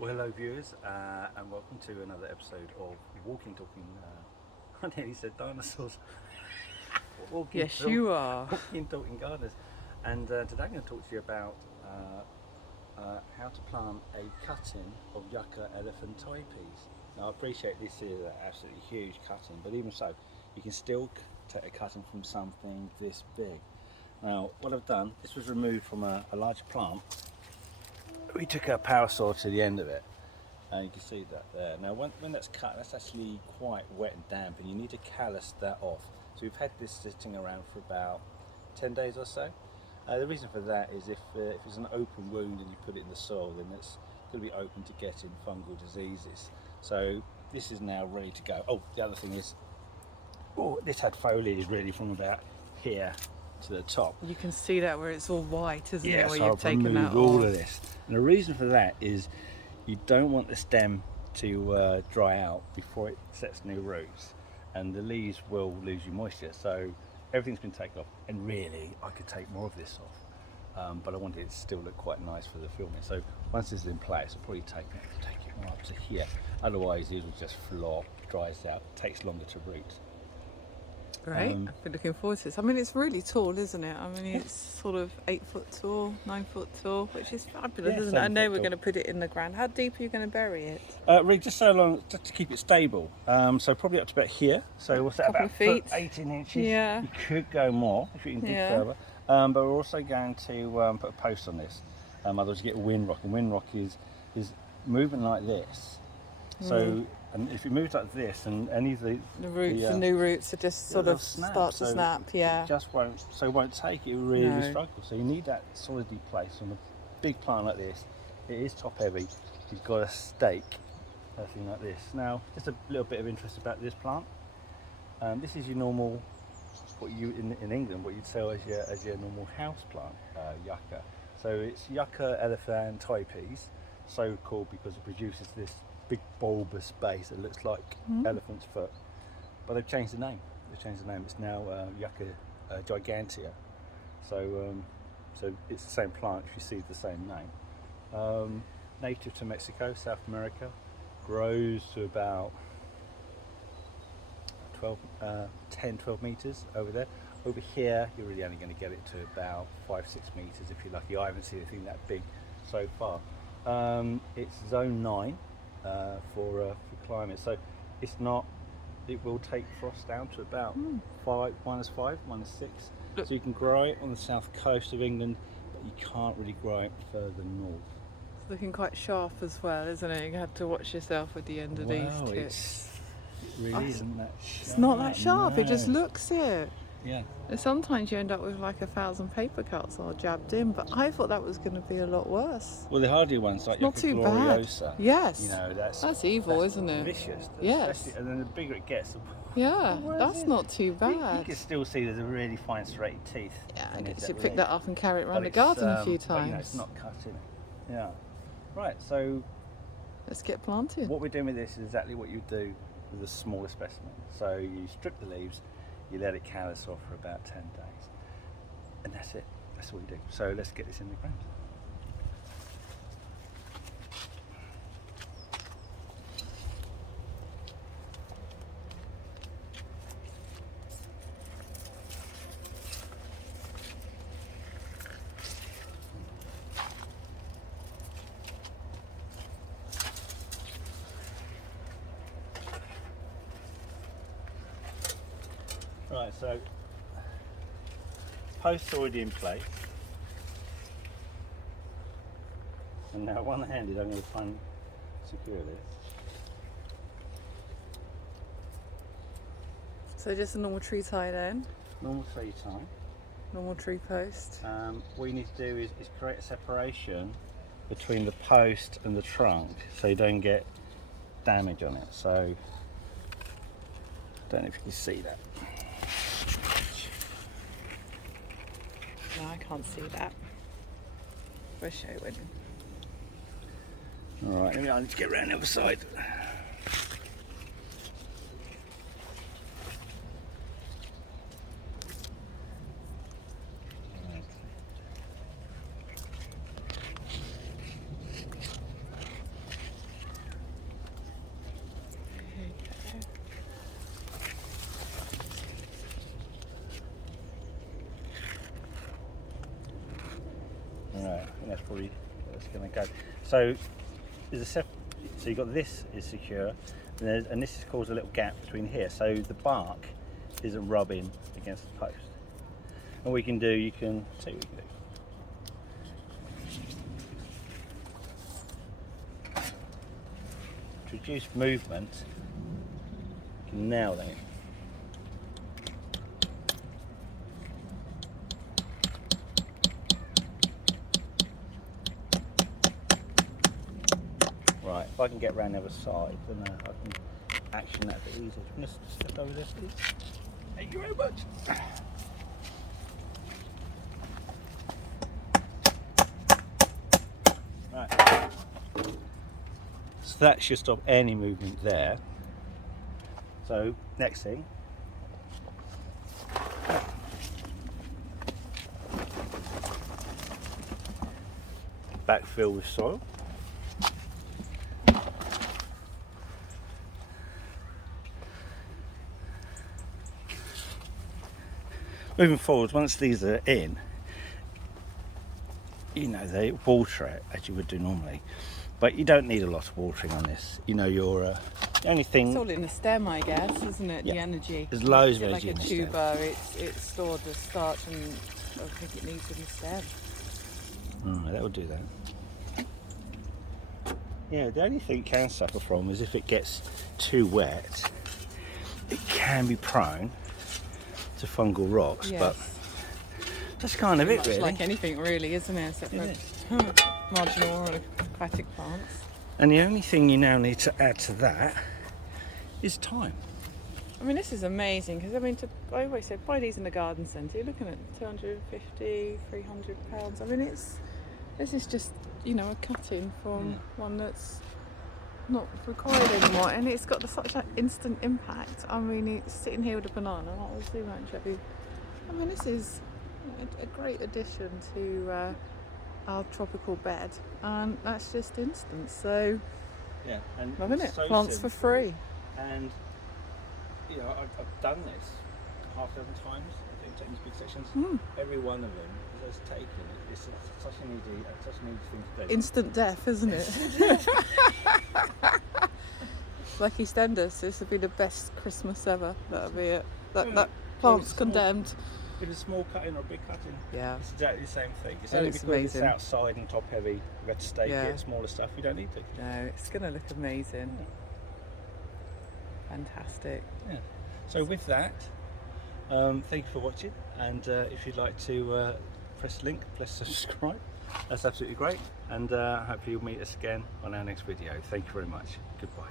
Well, hello viewers, and welcome to another episode of Walking Talking. I nearly said dinosaurs. Walking, Yes, you are. Walking Talking Gardeners. And today I'm going to talk to you about how to plant a cutting of Yucca elephantipes. Now, I appreciate this is an absolutely huge cutting, but even so, you can still take a cutting from something this big. Now, what I've done, this was removed from a larger plant. We took a power saw to the end of it, and you can see that there. Now when that's cut, that's actually quite wet and damp, and you need to callus that off. So we've had this sitting around for about 10 days or so. The reason for that is if it's an open wound and you put it in the soil, then it's going to be open to getting fungal diseases. So this is now ready to go. Oh, the other thing is, this had foliage really from about here to the top. You can see that where it's all white, isn't it? Where So you've I've taken that removed all off. of this. And the reason for that is you don't want the stem to dry out before it sets new roots, and the leaves will lose your moisture. So everything's been taken off, and really I could take more of this off, but I wanted it to still look quite nice for the filming. So once this is in place, I'll probably take it up to here. Otherwise these will just flop, dries out, takes longer to root. Great. I've been looking forward to this. I mean, it's really tall, isn't it? I mean, it's sort of 8 foot tall, 9 foot tall, which is fabulous, Yeah, isn't it? I 7 know foot we're tall. going to put it in the ground. How deep are you going to bury it? Really just so long, just to keep it stable. So probably up to about here. So what's that, Couple about of feet. 18 inches? Yeah. You could go more if you can dig Yeah. further. But we're also going to put a post on this. Otherwise you get wind rock, and wind rock is moving like this. So and if it moves like this, and any of the roots, the new roots are just sort they'll of start to so snap. Yeah. It just won't. So it won't take. It really No. struggles. So you need that solidly placed on a big plant like this. It is top heavy. You've got a stake, a thing like this. Now, just a little bit of interest about this plant. This is your normal, what you in England, what you'd sell as your normal house plant, yucca. So it's Yucca elephantipes, so called because it produces this big bulbous base that looks like elephant's foot. But they've changed the name. It's now Yucca gigantea. So it's the same plant. If you see the same name. Native to Mexico, South America, grows to about 10-12 meters over there. Over here, you're really only going to get it to about 5-6 meters if you're lucky. I haven't seen anything that big so far. It's zone 9 for climate, so it's not. It will take frost down to about -5, -6. Look. So you can grow it on the south coast of England, but you can't really grow it further north. It's looking quite sharp as well, isn't it? You have to watch yourself at the end of these tips. It really isn't that sharp. It's not that sharp, it just no. looks it. Yeah. And sometimes you end up with like 1,000 paper cuts all jabbed in, but I thought that was going to be a lot worse. Well, the hardier ones like Not Yucca too bad. gloriosa. Yes. You know, that's evil, isn't it? Vicious. Yes. Especially, and then the bigger it gets, the Yeah, worse that's it is. not too You bad. can still see there's a really fine serrated teeth. Yeah, I and guess there's you that pick really- that up and carry it but around the it's, garden a few but, you know, it's times. not cut in it. Yeah. Right, so Let's get planted. what we're doing with this is exactly what you do with a smaller specimen. So you strip the leaves, you let it callus off for about 10 days. And that's it. That's all you do. So let's get this in the ground. Right, so post's already in place. And now one-handed I'm going to try and secure this. So just a normal tree tie then, Normal tree tie. normal tree post. What you need to do is create a separation between the post and the trunk so you don't get damage on it. So, I don't know if you can see that. No, I can't see that. Wish I would. Alright, let me I'll get around the other side. probably where it's going to go. So there's so you've got this is secure, and this causes a little gap between here, so the bark isn't rubbing against the post. And we can do, you can see what you can do. To reduce movement, you can nail that. Right, if I can get around the other side, then I can action that a bit easier. I'm just step over this, please. Thank you very much. Right. So that should stop any movement there. So next thing. Backfill with soil. Moving forward, once these are in, you know, they water it as you would do normally, but you don't need a lot of watering on this. You know, the only thing. It's all in the stem, I guess, isn't it? Yeah. The energy. There's loads of like energy a in the tuber. It's stored the starch and I think it needs in the stem. That would do that. Yeah, the only thing it can suffer from is if it gets too wet, it can be prone to fungal rocks, Yes. but that's kind of it, Much really. like anything, really, isn't it? Except It for marginal or aquatic plants. And the only thing you now need to add to that is time. I mean, this is amazing because I always say buy these in the garden centre. You're looking at 250, 300 pounds. I mean, this is just, you know, a cutting from one that's not required anymore, and it's got such an instant impact. I mean, it's sitting here with a banana. I'll zoom out and show you. I mean, this is a great addition to our tropical bed, and that's just instant. So, Yeah, and loving it. so Plants for simple. free. And you know, I've done this half a dozen times. I think taking these big sections. Every one of them is taken. It's such an easy thing to do. Instant death, isn't it? Like EastEnders, this would be the best Christmas ever. That'll be it. That plant's condemned. With a small cutting or a big cutting, Yeah. it's exactly the same thing. It's It only looks because amazing. it's outside and top heavy, we've had to stake Yeah. it, smaller stuff, we don't need to. No, it's going to look amazing. Fantastic. Yeah. So with that, thank you for watching, and if you'd like to press the link, press subscribe. That's absolutely great, and hopefully you'll meet us again on our next video. Thank you very much. Goodbye.